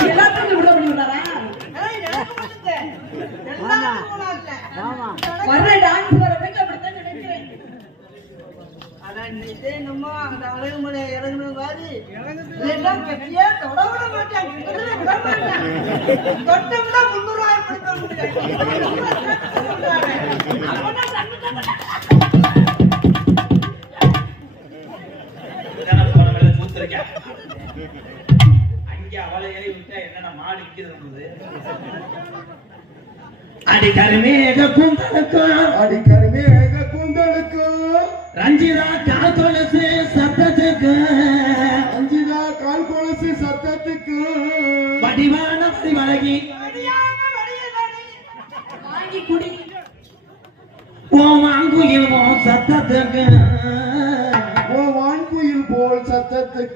எல்லாத்துக்கும் விட முடியுமாடா? வர்ற டான்ஸ் வரதுக்கு அப்படித்தான் நினைக்கிறேன். நம்ம அந்த அழகுமலை இறங்கணும் பாரு, இதெல்லாம் கட்டியா தொட விட மாட்டாங்க, விட மாட்டாங்க. தொட்டம்னா 300 ரூபாய் கொடுக்க முடியாது. அங்கே அவளை ஏறி விட்டா என்னன்னா மாடு நிற்கிறது. அடிக்கருமேக கூந்தலுக்கு ரஞ்சிதா கால் கொலுசு சத்தத்துக்கு வடிவான வழங்கி குடி வாங்குயில் சத்தத்துக்கு வான்குயில் போல் சத்தத்துக்கு